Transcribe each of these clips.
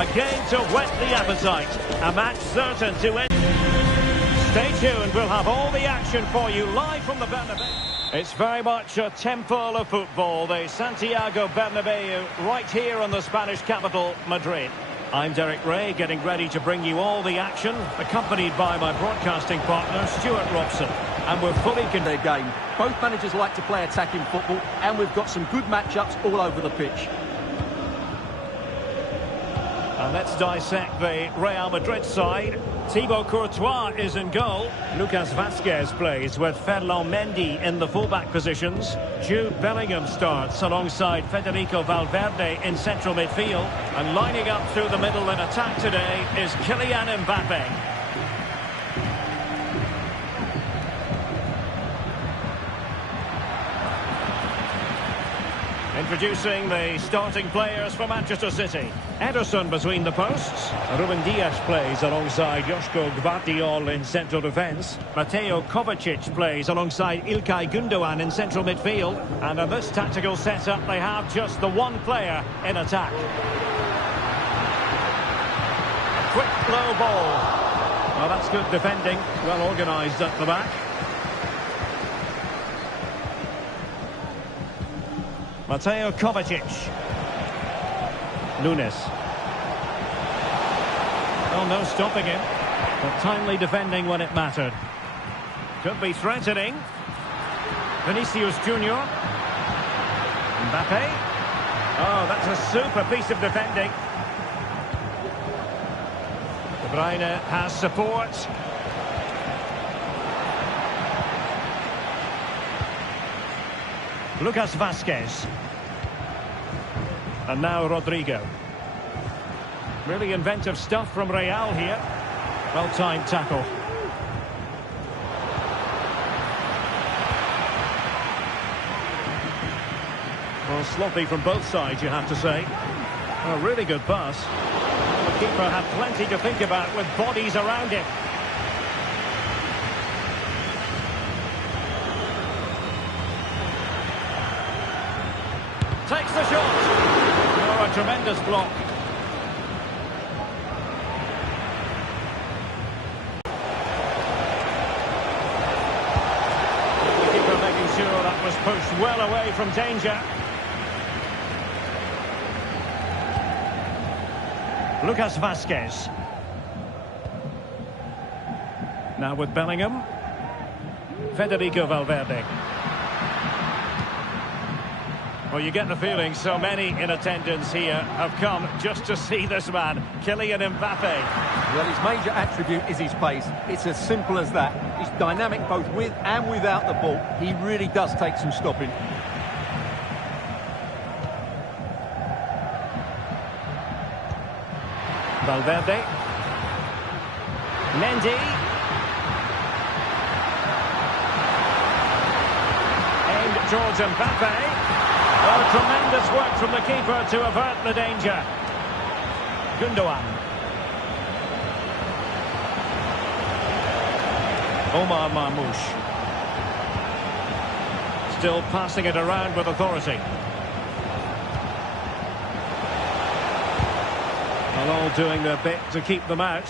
Again to whet the appetite. A match certain to end. Stay tuned, we'll have all the action for you live from the Bernabeu. It's very much a temple of football, the Santiago Bernabeu, right here in the Spanish capital, Madrid. I'm Derek Ray, getting ready to bring you all the action, accompanied by my broadcasting partner, Stuart Robson. And we're fully in their game. Both managers like to play attacking football, and we've got some good matchups all over the pitch. And let's dissect the Real Madrid side. Thibaut Courtois is in goal. Lucas Vazquez plays with Ferland Mendy in the fullback positions. Jude Bellingham starts alongside Federico Valverde in central midfield. And lining up through the middle in attack today is Kylian Mbappe. Introducing the starting players for Manchester City. Ederson between the posts. Ruben Dias plays alongside Joško Gvardiol in central defence. Mateo Kovacic plays alongside İlkay Gündoğan in central midfield. And in this tactical setup, they have just the one player in attack. A quick low ball. Well, that's good defending. Well organised at the back. Mateo Kovacic. Nunes. Well, no stopping him. But timely defending when it mattered. Could be threatening. Vinicius Junior. Mbappe. Oh, that's a super piece of defending. De Bruyne has support. Lucas Vazquez. And now Rodrigo. Really inventive stuff from Real here. Well-timed tackle. Well, sloppy from both sides, you have to say. A really good pass. The keeper had plenty to think about with bodies around him. Takes the shot. Oh, a tremendous block. The keeper making sure that was pushed well away from danger. Lucas Vazquez. Now with Bellingham. Federico Valverde. Well, you get the feeling so many in attendance here have come just to see this man, Kylian Mbappe. Well, his major attribute is his pace. It's as simple as that. He's dynamic both with and without the ball. He really does take some stopping. Valverde. Mendy. Aimed towards Mbappe. Oh, tremendous work from the keeper to avert the danger. Gündoğan. Omar Marmoush. Still passing it around with authority. Well, all doing their bit to keep them out.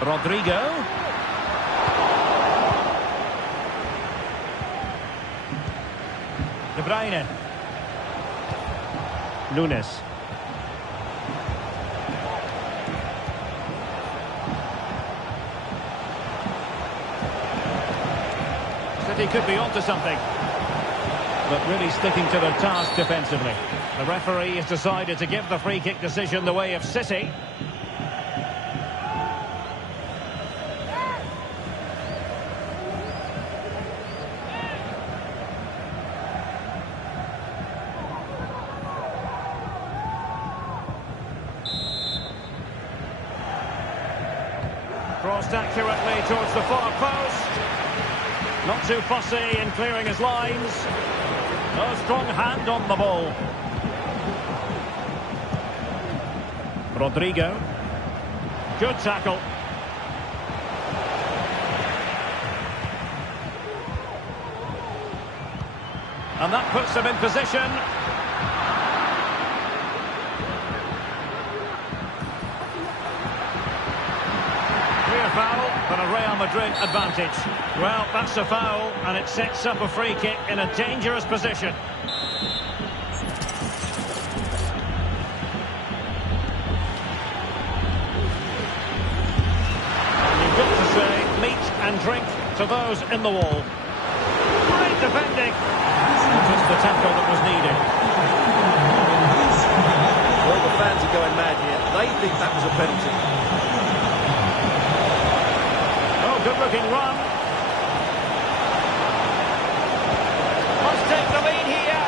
Rodrigo. De Bruyne. Nunes. City could be onto something. But really sticking to their task defensively. The referee has decided to give the free kick decision the way of City. Crossed accurately towards the far post. Not too fussy in clearing his lines. No strong hand on the ball. Rodrigo. Good tackle. And that puts them in position. Clear foul, but a Real Madrid advantage. Well, that's a foul, and it sets up a free kick in a dangerous position. And you've got to say, meat and drink to those in the wall. Great defending. Just the tackle that was needed. Well, the fans are going mad here. They think that was a penalty. Oh, good-looking run. Must take the lead here.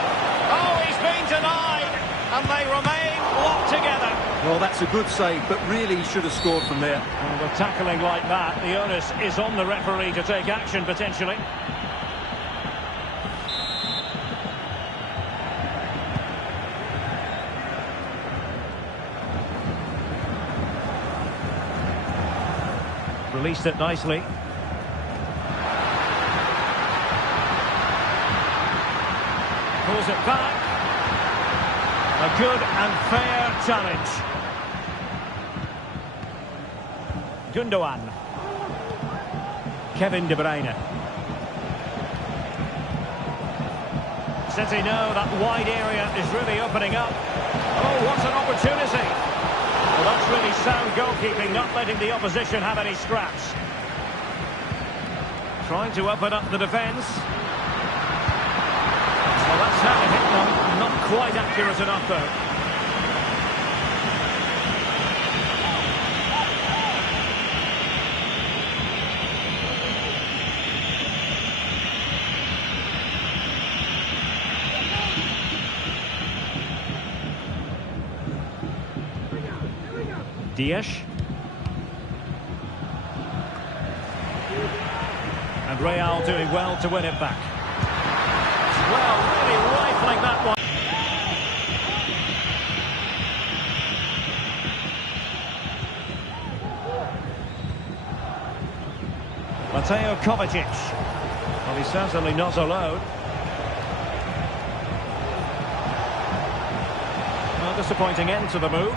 Oh, he's been denied. And they remain locked together. Well, that's a good save, but really he should have scored from there. Well, with tackling like that, the onus is on the referee to take action, potentially. Released it nicely. Pulls it back. A good and fair challenge. Gundogan. Kevin De Bruyne. City know that wide area is really opening up. Oh, what an opportunity. Well, that's really sound goalkeeping, not letting the opposition have any scraps. Trying to open up the defence. Well, that's how to hit them. Not quite accurate enough, though. Diaz. And Real doing well to win it back. Well, really rifling that one. Mateo Kovacic. Well, he's certainly not alone. Well, disappointing end to the move.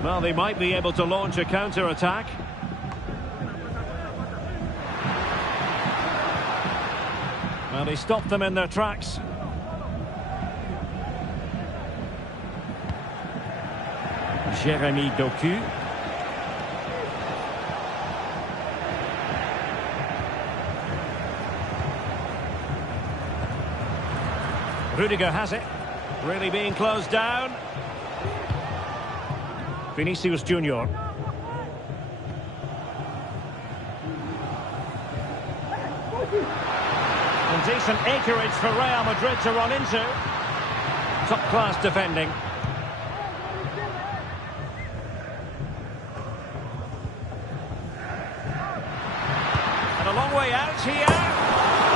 Well, they might be able to launch a counter-attack. Well, they stopped them in their tracks. Jeremy Doku. Rudiger has it. Really being closed down. Vinicius Junior. And decent acreage for Real Madrid to run into. Top-class defending. And a long way out here.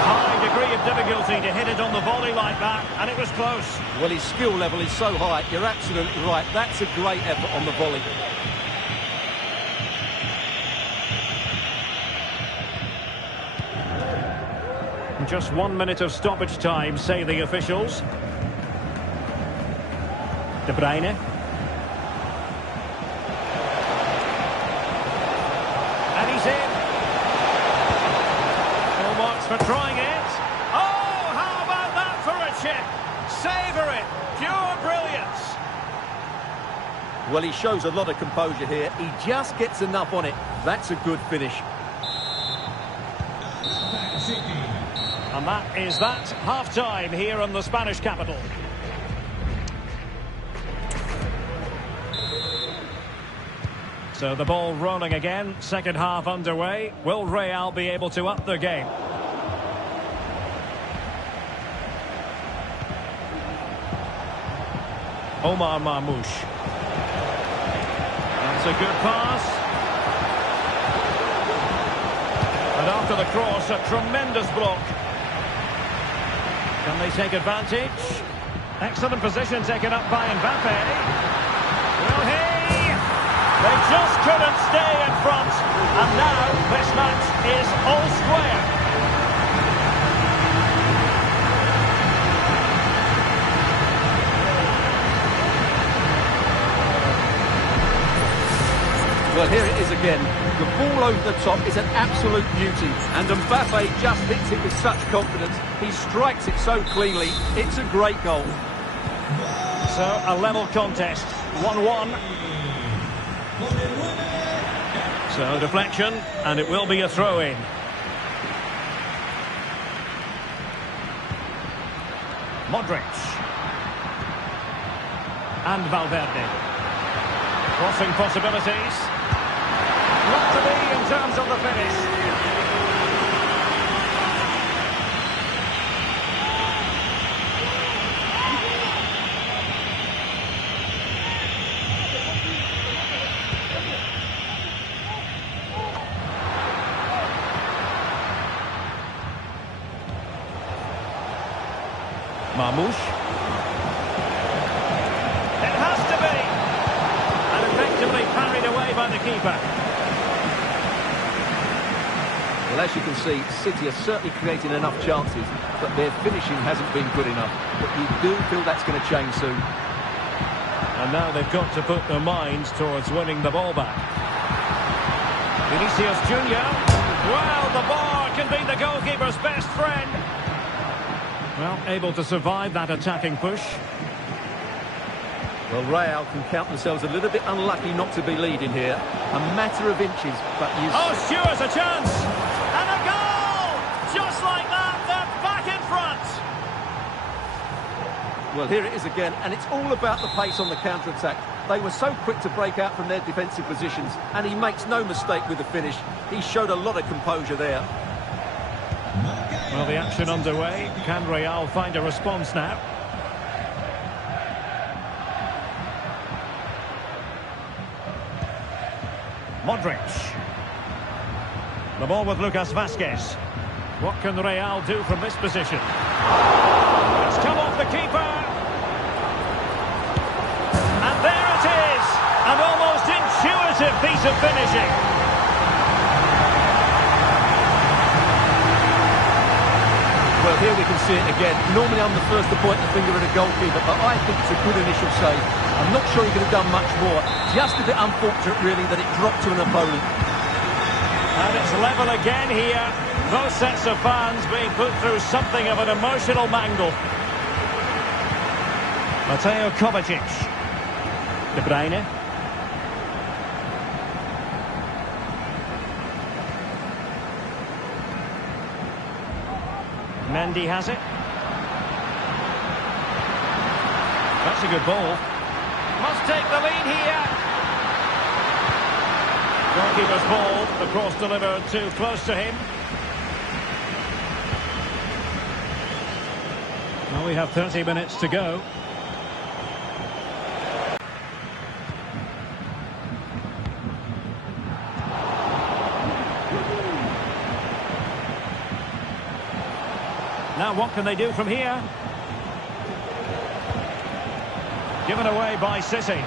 High degree of difficulty to hit it on the volley like that, and it was close. Well, his skill level is so high, you're absolutely right. That's a great effort on the volley. Just 1 minute of stoppage time, say the officials. De Bruyne. And he's in. Full marks for trying it. Oh, how about that for a chip? Savour it. Pure brilliance. Well, he shows a lot of composure here. He just gets enough on it. That's a good finish. And that is that. Half-time here in the Spanish capital. So the ball rolling again. Second half underway. Will Real be able to up their game? Omar Marmoush. That's a good pass. And after the cross, a tremendous block. Can they take advantage? Excellent position taken up by Mbappe. They just couldn't stay in front. And now this match is all square. Well, here it is again. The ball over the top is an absolute beauty. And Mbappe just hits it with such confidence. He strikes it so cleanly. It's a great goal. So, a level contest. 1-1. So, deflection, and it will be a throw-in. Modric. And Valverde. Crossing possibilities. Not to be in terms of the finish. Marmoush. It has to be. And effectively parried away by the keeper. Well, as you can see, City are certainly creating enough chances, but their finishing hasn't been good enough. But you do feel that's going to change soon. And now they've got to put their minds towards winning the ball back. Vinicius Junior. Well, the bar can be the goalkeeper's best friend. Well, able to survive that attacking push. Well, Real can count themselves a little bit unlucky not to be leading here. A matter of inches, but you... Oh, Stewart's a chance! And a goal! Just like that, they're back in front! Well, here it is again, and it's all about the pace on the counter-attack. They were so quick to break out from their defensive positions, and he makes no mistake with the finish. He showed a lot of composure there. Well, the action underway. Can Real find a response now? Modric. The ball with Lucas Vazquez. What can Real do from this position? It's come off the keeper. And there it is. An almost intuitive piece of finishing. Well, here we can see it again. Normally I'm the first to point the finger at a goalkeeper, but I think it's a good initial save. I'm not sure he could have done much more. Just a bit unfortunate, really, that it dropped to an opponent. And it's level again here. Both sets of fans being put through something of an emotional mangle. Mateo Kovacic. De Bruyne. Mendy has it. That's a good ball. Must take the lead here. Goalkeeper's ball. The cross delivered too close to him. Well, we have 30 minutes to go. Now, what can they do from here? Given away by City.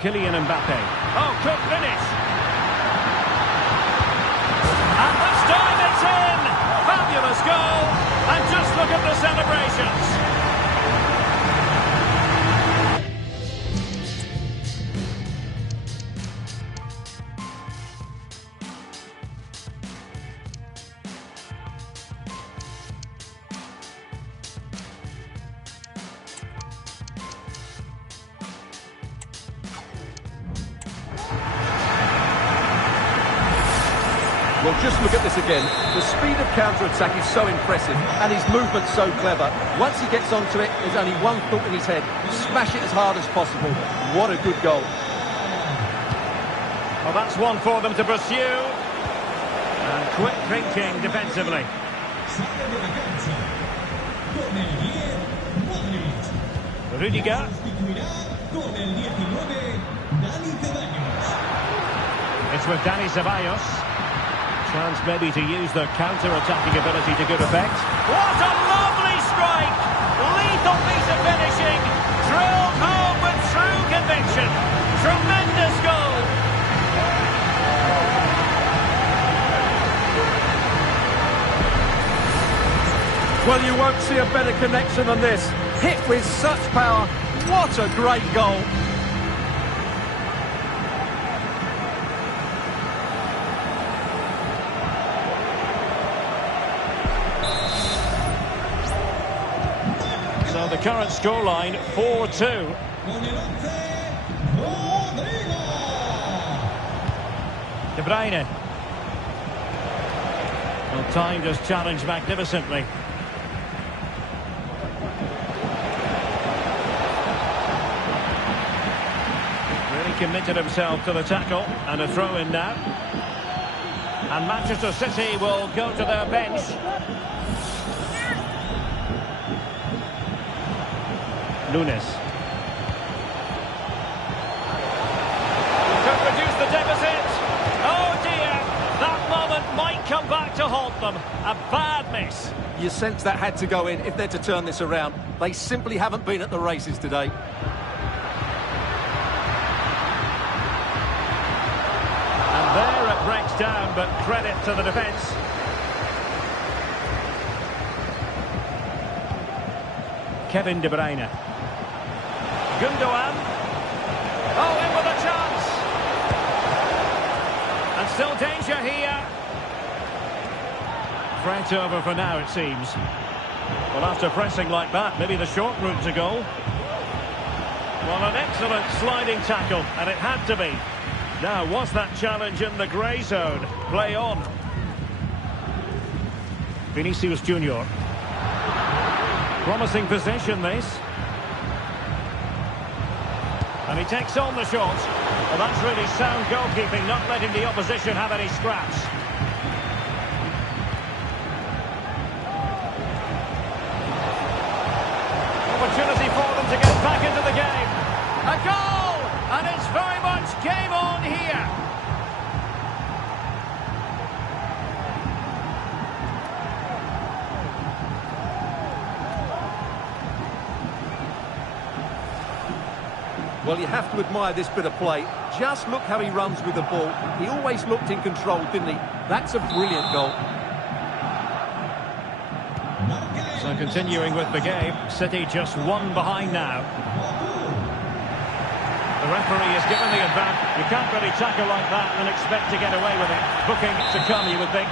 Kylian Mbappe. Oh, good finish. And this time it's in. Fabulous goal. And just look at the celebrations. Well, just look at this again. The speed of counter-attack is so impressive, and his movement's so clever. Once he gets onto it, there's only one thought in his head. Smash it as hard as possible. What a good goal. Well, that's one for them to pursue. And quick thinking defensively. Rudiger. It's with Dani Ceballos. Chance maybe to use their counter-attacking ability to good effect. What a lovely strike! Lethal piece of finishing! Drilled home with true action. Tremendous goal. Well, you won't see a better connection than this. Hit with such power. What a great goal. So the current scoreline, 4-2. De Bruyne. Well, timed his challenge magnificently. Really committed himself to the tackle, and a throw in now. And Manchester City will go to their bench. Nunes. Could reduce the deficit. Oh dear, that moment might come back to haunt them. A bad miss. You sense that had to go in if they're to turn this around. They simply haven't been at the races today. And there it breaks down, but credit to the defence. Kevin De Bruyne. Gundogan. Oh, in with a chance. And still danger here. Threat over for now, it seems. Well, after pressing like that, maybe the short route to goal. Well, an excellent sliding tackle, and it had to be. Now, was that challenge in the grey zone? Play on. Vinicius Junior. Promising position, this. And he takes on the shot. Well, that's really sound goalkeeping, not letting the opposition have any scraps. Opportunity for them to get back into the game. A goal! And it's very much game on here. Well, you have to admire this bit of play. Just look how he runs with the ball. He always looked in control, didn't he? That's a brilliant goal. So continuing with the game, City just one behind now. The referee has given the advantage. You can't really tackle like that and expect to get away with it. Booking to come, you would think.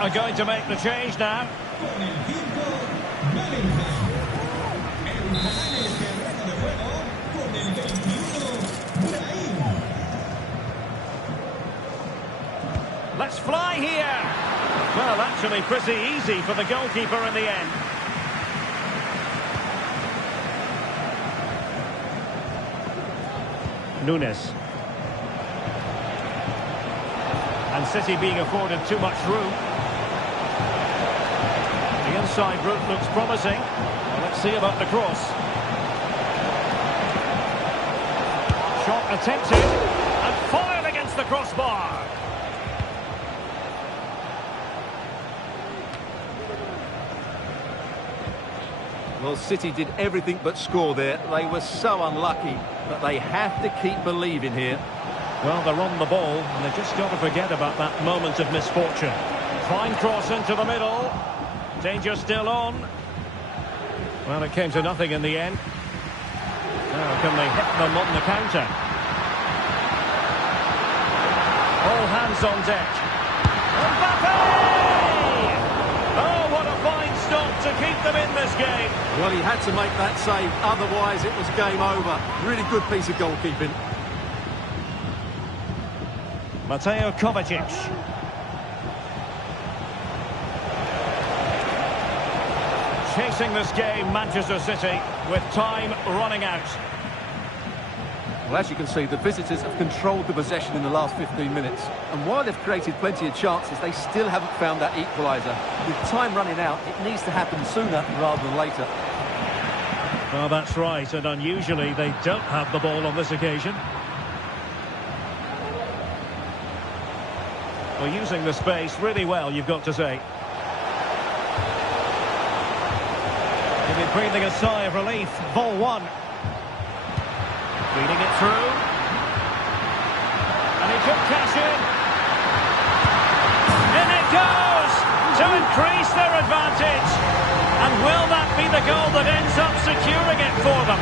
Are going to make the change now. Let's fly here. Well, actually pretty easy for the goalkeeper in the end. Nunes. And City being afforded too much room. The inside route looks promising. Well, let's see about the cross. Shot attempted and fired against the crossbar. Well, City did everything but score there. They were so unlucky, but they have to keep believing here. Well, they're on the ball, and they've just got to forget about that moment of misfortune. Fine cross into the middle. Danger still on. Well, it came to nothing in the end. Now, can they hit them on the counter? All hands on deck. Mbappe! Oh, what a fine stop to keep them in this game. Well, he had to make that save, otherwise it was game over. Really good piece of goalkeeping. Mateo Kovacic. Chasing this game, Manchester City, with time running out. Well, as you can see, the visitors have controlled the possession in the last 15 minutes. And while they've created plenty of chances, they still haven't found that equaliser. With time running out, it needs to happen sooner rather than later. Well, that's right, and unusually they don't have the ball on this occasion. Well, using the space really well, you've got to say. Maybe breathing a sigh of relief. Ball one. Feeding it through. And he could cash in. In it goes! To increase their advantage. And will that be the goal that ends up securing it for them?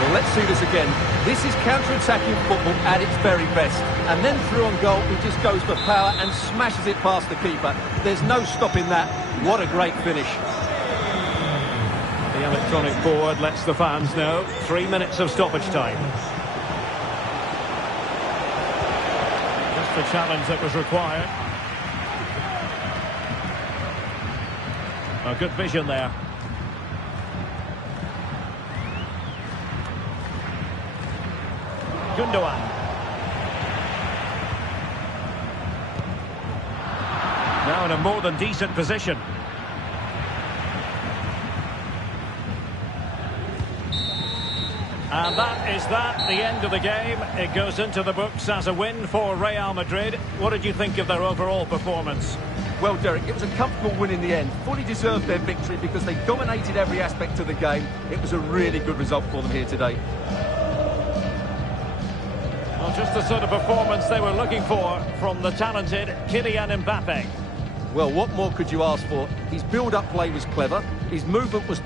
Well, let's see this again. This is counter-attacking football at its very best. And then through on goal, he just goes for power and smashes it past the keeper. There's no stopping that. What a great finish. The electronic board lets the fans know. 3 minutes of stoppage time. Just the challenge that was required. A good vision there. Gundogan. Now in a more than decent position. And that is the end of the game. It goes into the books as a win for Real Madrid. What did you think of their overall performance? Well, Derek, it was a comfortable win in the end. Fully deserved their victory because they dominated every aspect of the game. It was a really good result for them here today. Well, just the sort of performance they were looking for from the talented Kylian Mbappe. Well, what more could you ask for? His build-up play was clever. His movement was